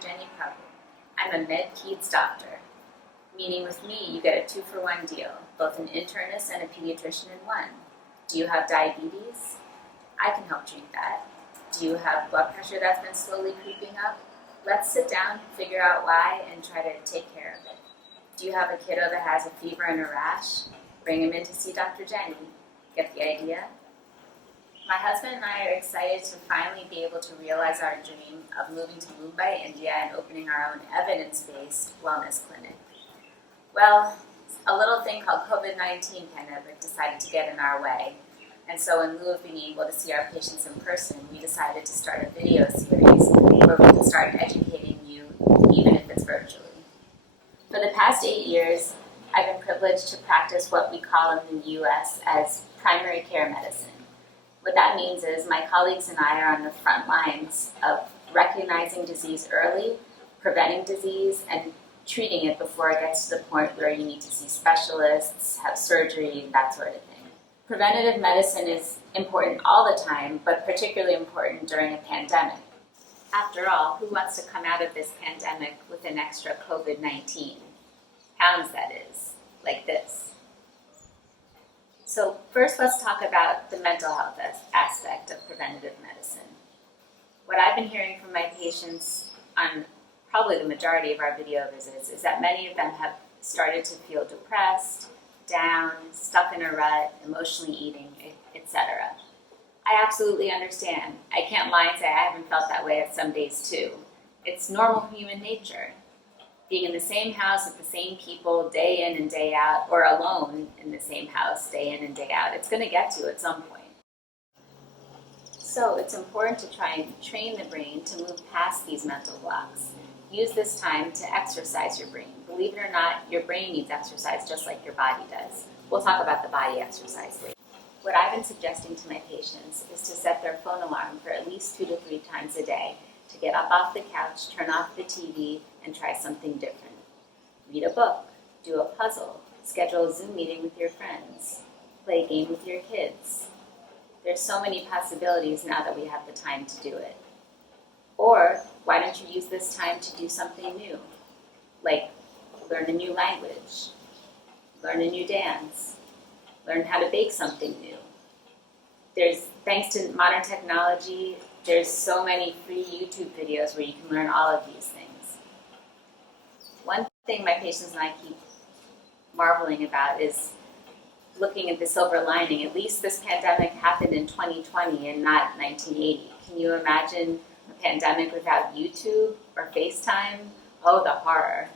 Jenny Prabhu. I'm a med-peds doctor, meaning with me you get a 2-for-1 deal, both an internist and a pediatrician in one. Do you have diabetes? I can help treat that. Do you have blood pressure that's been slowly creeping up? Let's sit down, figure out why, and try to take care of it. Do you have a kiddo that has a fever and a rash? Bring him in to see Dr. Jenny. Get the idea? My husband and I are excited to finally be able to realize our dream of moving to Mumbai, India, and opening our own evidence-based wellness clinic. Well, a little thing called COVID-19 pandemic decided to get in our way. And so in lieu of being able to see our patients in person, we decided to start a video series where we can start educating you, even if it's virtually. For the past 8 years, I've been privileged to practice what we call in the U.S. as primary care medicine. What that means is my colleagues and I are on the front lines of recognizing disease early, preventing disease, and treating it before it gets to the point where you need to see specialists, have surgery, that sort of thing. Preventative medicine is important all the time, but particularly important during a pandemic. After all, who wants to come out of this pandemic with an extra COVID-19? Pounds, that is, like this. So first, let's talk about the mental health aspect of preventative medicine. What I've been hearing from my patients on probably the majority of our video visits is that many of them have started to feel depressed, down, stuck in a rut, emotionally eating, etc. I absolutely understand. I can't lie and say I haven't felt that way at some days too. It's normal human nature. Being in the same house with the same people day in and day out, or alone in the same house day in and day out, it's going to get to you at some point. So it's important to try and train the brain to move past these mental blocks. Use this time to exercise your brain. Believe it or not, your brain needs exercise just like your body does. We'll talk about the body exercise later. What I've been suggesting to my patients is to set their phone alarm for at least 2 to 3 times a day to get up off the couch, turn off the TV, and try something different. Read a book, do a puzzle, schedule a Zoom meeting with your friends, play a game with your kids. There's so many possibilities now that we have the time to do it. Or why don't you use this time to do something new? Like learn a new language, learn a new dance, learn how to bake something new. Thanks to modern technology, there's so many free YouTube videos where you can learn all of these things. One thing my patients and I keep marveling about is looking at the silver lining. At least this pandemic happened in 2020 and not 1980. Can you imagine a pandemic without YouTube or FaceTime? Oh, the horror.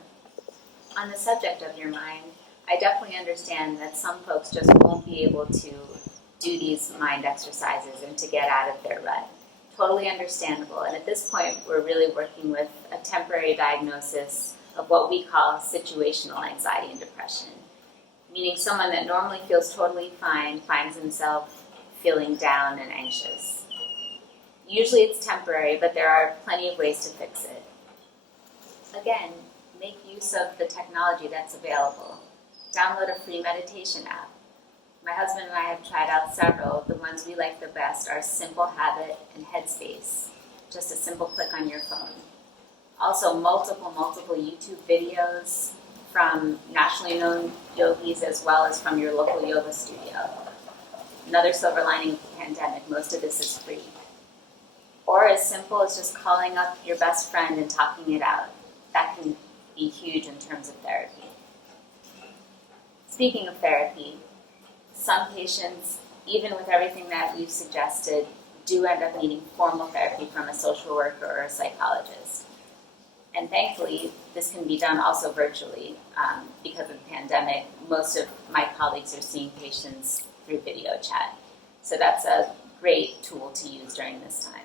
On the subject of your mind, I definitely understand that some folks just won't be able to do these mind exercises and to get out of their rut. Totally understandable. And at this point, we're really working with a temporary diagnosis of what we call situational anxiety and depression, meaning someone that normally feels totally fine finds himself feeling down and anxious. Usually it's temporary, but there are plenty of ways to fix it. Again, make use of the technology that's available. Download a free meditation app. My husband and I have tried out several. The ones we like the best are Simple Habit and Headspace. Just a simple click on your phone. Also, multiple YouTube videos from nationally known yogis as well as from your local yoga studio. Another silver lining of the pandemic, most of this is free. Or as simple as just calling up your best friend and talking it out. That can be huge in terms of therapy. Speaking of therapy, some patients, even with everything that we've suggested, do end up needing formal therapy from a social worker or a psychologist. And thankfully, this can be done also virtually. Because of the pandemic, most of my colleagues are seeing patients through video chat. So that's a great tool to use during this time.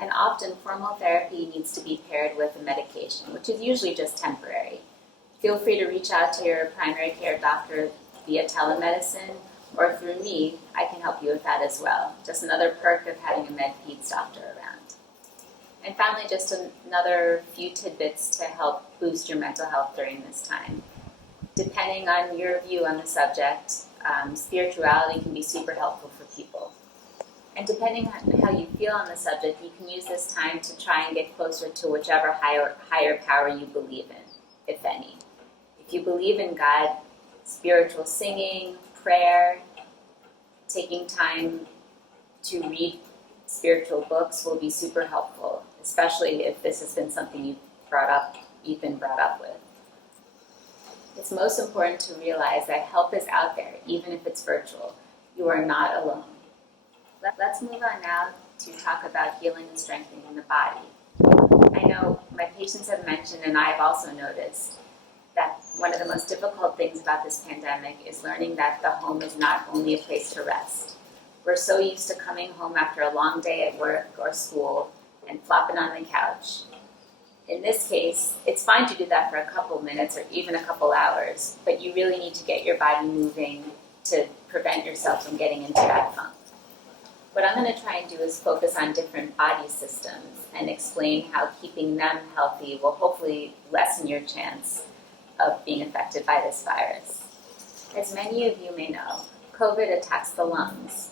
And often, formal therapy needs to be paired with a medication, which is usually just temporary. Feel free to reach out to your primary care doctor via telemedicine, or through me. I can help you with that as well. Just another perk of having a med-peds doctor around. And finally, just another few tidbits to help boost your mental health during this time. Depending on your view on the subject, spirituality can be super helpful for people. And depending on how you feel on the subject, you can use this time to try and get closer to whichever higher power you believe in, if any. If you believe in God, spiritual singing, prayer, taking time to read spiritual books will be super helpful, especially if this has been something you've been brought up with. It's most important to realize that help is out there, even if it's virtual. You are not alone. Let's move on now to talk about healing and strengthening the body. I know my patients have mentioned, and I've also noticed, that one of the most difficult things about this pandemic is learning that the home is not only a place to rest. We're so used to coming home after a long day at work or school and flopping on the couch. In this case, it's fine to do that for a couple minutes or even a couple hours, but you really need to get your body moving to prevent yourself from getting into that funk. What I'm going to try and do is focus on different body systems and explain how keeping them healthy will hopefully lessen your chance of being affected by this virus. As many of you may know, COVID attacks the lungs.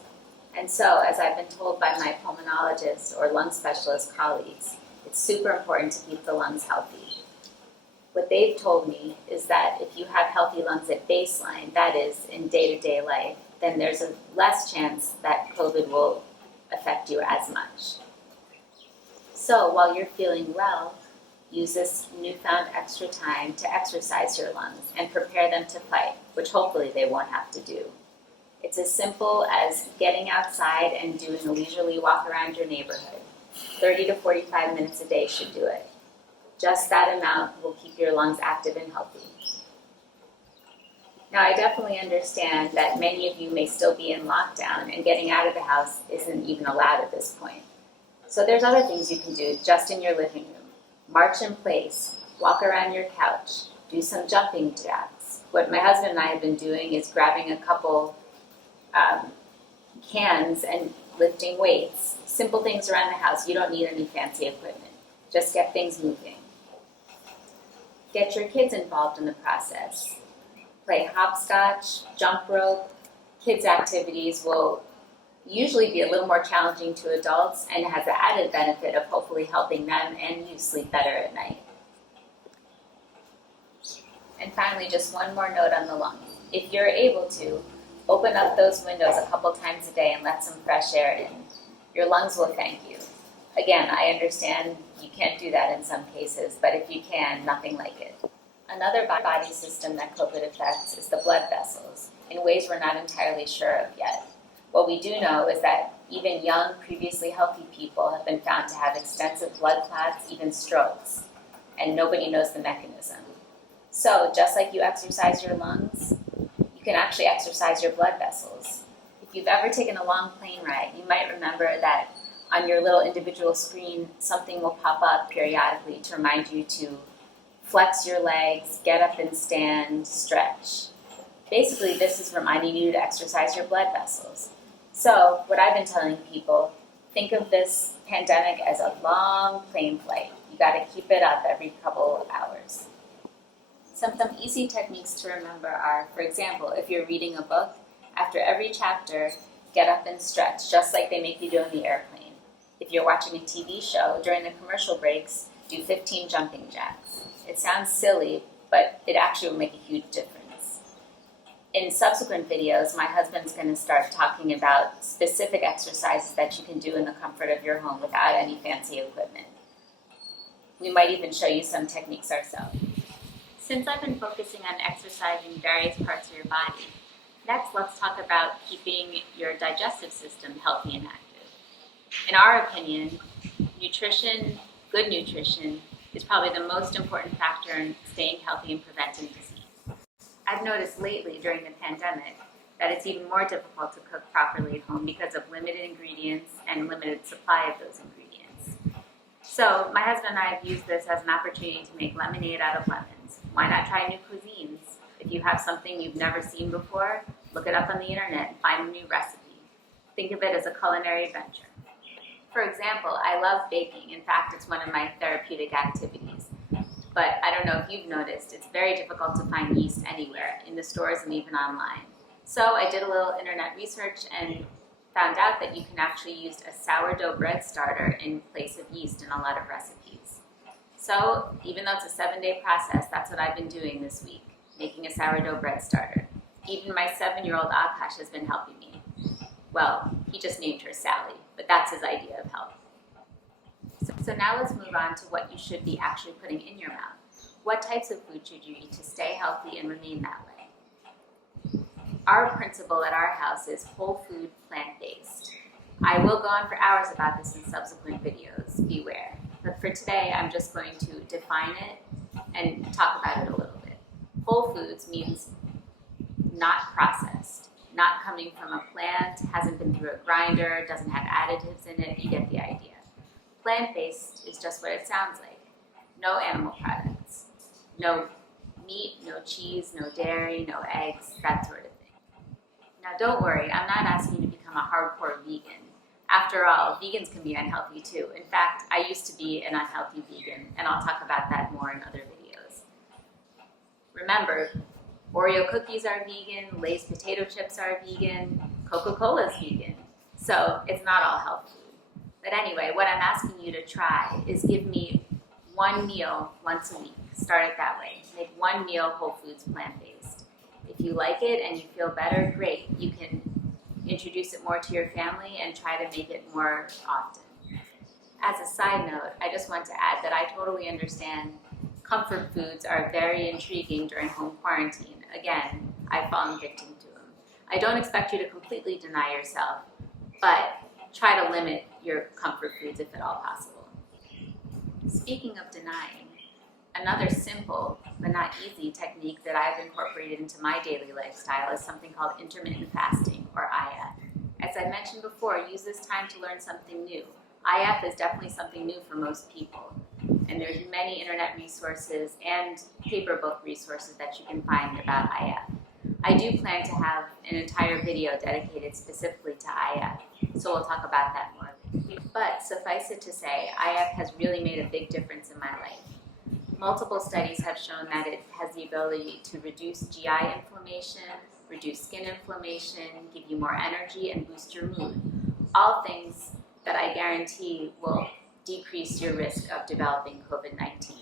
And so, as I've been told by my pulmonologist or lung specialist colleagues, it's super important to keep the lungs healthy. What they've told me is that if you have healthy lungs at baseline, that is, in day-to-day life, then there's a less chance that COVID will affect you as much. So while you're feeling well, use this newfound extra time to exercise your lungs and prepare them to fight, which hopefully they won't have to do. It's as simple as getting outside and doing a leisurely walk around your neighborhood. 30 to 45 minutes a day should do it. Just that amount will keep your lungs active and healthy. Now, I definitely understand that many of you may still be in lockdown and getting out of the house isn't even allowed at this point. So there's other things you can do just in your living room. March in place, walk around your couch, do some jumping jacks. What my husband and I have been doing is grabbing a couple cans and lifting weights. Simple things around the house. You don't need any fancy equipment. Just get things moving. Get your kids involved in the process. Play hopscotch, jump rope. Kids' activities will usually be a little more challenging to adults and has the added benefit of hopefully helping them and you sleep better at night. And finally, just one more note on the lungs. If you're able to, open up those windows a couple times a day and let some fresh air in. Your lungs will thank you. Again, I understand you can't do that in some cases, but if you can, nothing like it. Another body system that COVID affects is the blood vessels, in ways we're not entirely sure of yet. What we do know is that even young, previously healthy people have been found to have extensive blood clots, even strokes, and nobody knows the mechanism. So, just like you exercise your lungs, you can actually exercise your blood vessels. If you've ever taken a long plane ride, you might remember that on your little individual screen, something will pop up periodically to remind you to flex your legs, get up and stand, stretch. Basically, this is reminding you to exercise your blood vessels. So, what I've been telling people, think of this pandemic as a long plane flight. You got to keep it up every couple of hours. Some easy techniques to remember are, for example, if you're reading a book, after every chapter, get up and stretch, just like they make you do on the airplane. If you're watching a TV show, during the commercial breaks, do 15 jumping jacks. It sounds silly, but it actually will make a huge difference. In subsequent videos, my husband's going to start talking about specific exercises that you can do in the comfort of your home without any fancy equipment. We might even show you some techniques ourselves. Since I've been focusing on exercising various parts of your body, next let's talk about keeping your digestive system healthy and active. In our opinion, nutrition, good nutrition, is probably the most important factor in staying healthy and preventing disease. I've noticed lately during the pandemic that it's even more difficult to cook properly at home because of limited ingredients and limited supply of those ingredients. So my husband and I have used this as an opportunity to make lemonade out of lemons. Why not try new cuisines? If you have something you've never seen before, look it up on the internet and find a new recipe. Think of it as a culinary adventure. For example, I love baking. In fact, it's one of my therapeutic activities. But I don't know if you've noticed, it's very difficult to find yeast anywhere, in the stores and even online. So I did a little internet research and found out that you can actually use a sourdough bread starter in place of yeast in a lot of recipes. So even though it's a 7-day process, that's what I've been doing this week, making a sourdough bread starter. Even my 7-year-old Akash has been helping me. Well, he just named her Sally, but that's his idea of help. So now let's move on to what you should be actually putting in your mouth. What types of food should you eat to stay healthy and remain that way? Our principle at our house is whole food, plant-based. I will go on for hours about this in subsequent videos, beware. But for today, I'm just going to define it and talk about it a little bit. Whole foods means not processed, not coming from a plant, hasn't been through a grinder, doesn't have additives in it, you get the idea. Plant-based is just what it sounds like. No animal products, no meat, no cheese, no dairy, no eggs, that sort of thing. Now don't worry, I'm not asking you to become a hardcore vegan. After all, vegans can be unhealthy too. In fact, I used to be an unhealthy vegan, and I'll talk about that more in other videos. Remember, Oreo cookies are vegan, Lay's potato chips are vegan, Coca-Cola is vegan. So it's not all health food. But anyway, what I'm asking you to try is give me one meal once a week. Start it that way. Make one meal whole foods plant-based. If you like it and you feel better, great. You can introduce it more to your family and try to make it more often. As a side note, I just want to add that I totally understand comfort foods are very intriguing during home quarantine. Again, I've fallen victim to them. I don't expect you to completely deny yourself, but try to limit your comfort foods if at all possible. Speaking of denying, another simple but not easy technique that I've incorporated into my daily lifestyle is something called intermittent fasting, or IF. As I mentioned before, use this time to learn something new. IF is definitely something new for most people, and there's many internet resources and paper book resources that you can find about IF. I do plan to have an entire video dedicated specifically to IF, so we'll talk about that more. But suffice it to say, IF has really made a big difference in my life. Multiple studies have shown that it has the ability to reduce GI inflammation, reduce skin inflammation, give you more energy, and boost your mood. All things that I guarantee will decrease your risk of developing COVID-19.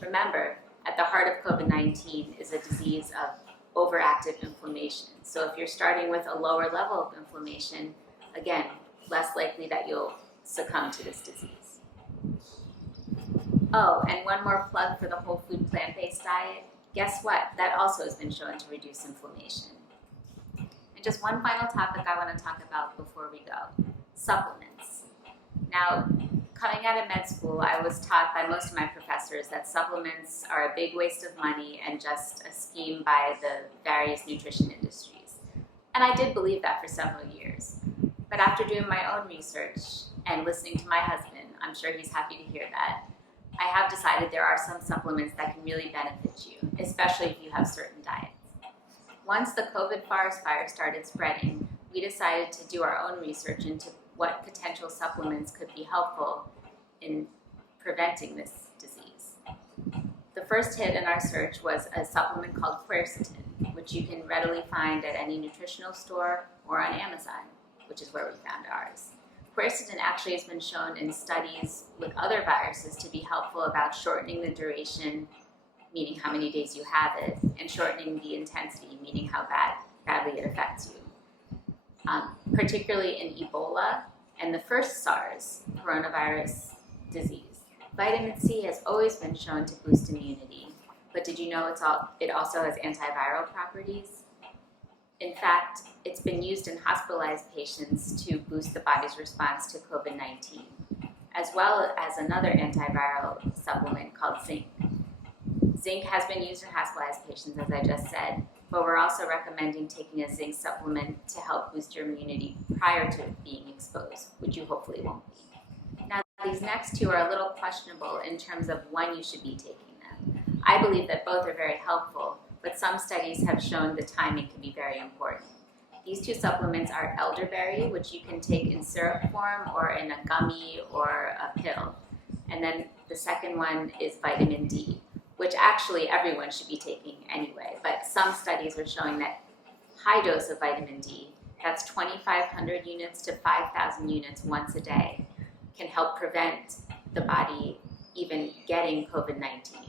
Remember, at the heart of COVID-19 is a disease of overactive inflammation. So if you're starting with a lower level of inflammation, again, less likely that you'll succumb to this disease. Oh, and one more plug for the whole food plant-based diet. Guess what? That also has been shown to reduce inflammation. And just one final topic I want to talk about before we go, supplements. Now, coming out of med school, I was taught by most of my professors that supplements are a big waste of money and just a scheme by the various nutrition industries. And I did believe that for several years. But after doing my own research and listening to my husband, I'm sure he's happy to hear that, I have decided there are some supplements that can really benefit you, especially if you have certain diets. Once the COVID forest fire started spreading, we decided to do our own research into what potential supplements could be helpful in preventing this disease. The first hit in our search was a supplement called quercetin, which you can readily find at any nutritional store or on Amazon, which is where we found ours. Quercetin actually has been shown in studies with other viruses to be helpful about shortening the duration, meaning how many days you have it, and shortening the intensity, meaning how badly it affects you. Particularly in Ebola and the first SARS coronavirus disease. Vitamin C has always been shown to boost immunity, but did you know it also has antiviral properties? In fact, it's been used in hospitalized patients to boost the body's response to COVID-19, as well as another antiviral supplement called zinc. Zinc has been used in hospitalized patients, as I just said, but we're also recommending taking a zinc supplement to help boost your immunity prior to being exposed, which you hopefully won't be. Now, these next two are a little questionable in terms of when you should be taking them. I believe that both are very helpful, but some studies have shown the timing can be very important. These two supplements are elderberry, which you can take in syrup form or in a gummy or a pill. And then the second one is vitamin D, which actually everyone should be taking anyway, but some studies are showing that high dose of vitamin D that's 2,500 units to 5,000 units once a day, can help prevent the body even getting COVID-19.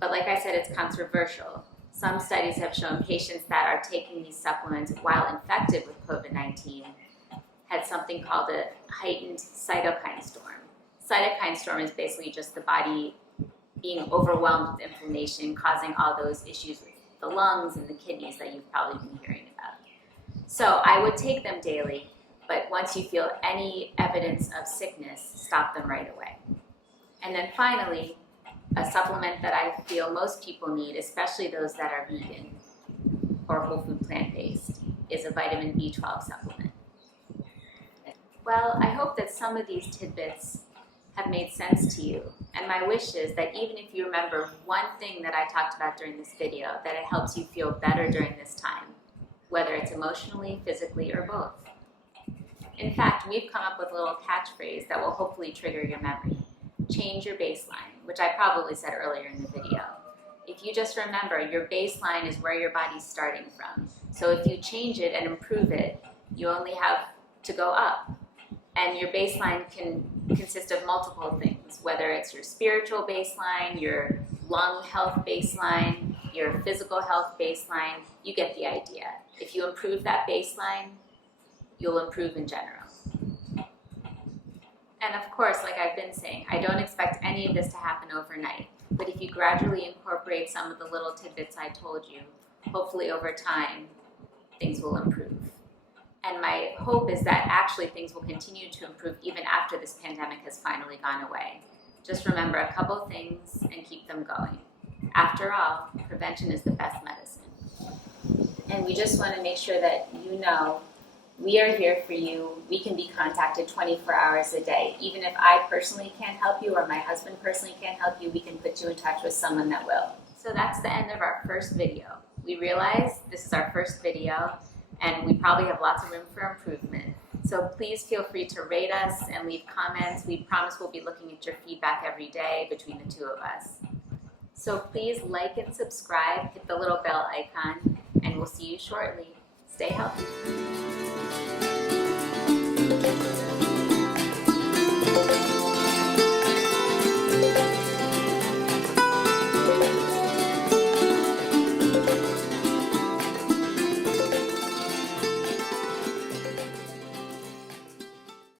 But like I said, it's controversial. Some studies have shown patients that are taking these supplements while infected with COVID-19 had something called a heightened cytokine storm. Cytokine storm is basically just the body being overwhelmed with inflammation, causing all those issues with the lungs and the kidneys that you've probably been hearing about. So I would take them daily, but once you feel any evidence of sickness, stop them right away. And then finally, a supplement that I feel most people need, especially those that are vegan or whole food plant-based, is a vitamin B12 supplement. Well, I hope that some of these tidbits have made sense to you. And my wish is that even if you remember one thing that I talked about during this video, that it helps you feel better during this time, whether it's emotionally, physically, or both. In fact, we've come up with a little catchphrase that will hopefully trigger your memory. Change your baseline, which I probably said earlier in the video. If you just remember, your baseline is where your body's starting from. So if you change it and improve it, you only have to go up. And your baseline can consist of multiple things, whether it's your spiritual baseline, your lung health baseline, your physical health baseline. You get the idea. If you improve that baseline, you'll improve in general. And of course, like I've been saying, I don't expect any of this to happen overnight. But if you gradually incorporate some of the little tidbits I told you, hopefully over time, things will improve. And my hope is that actually things will continue to improve even after this pandemic has finally gone away. Just remember a couple things and keep them going. After all, prevention is the best medicine. And we just want to make sure that you know we are here for you. We can be contacted 24 hours a day. Even if I personally can't help you or my husband personally can't help you, we can put you in touch with someone that will. So that's the end of our first video. We realize this is our first video and we probably have lots of room for improvement. So please feel free to rate us and leave comments. We promise we'll be looking at your feedback every day between the two of us. So please like and subscribe, hit the little bell icon, and we'll see you shortly. Stay healthy.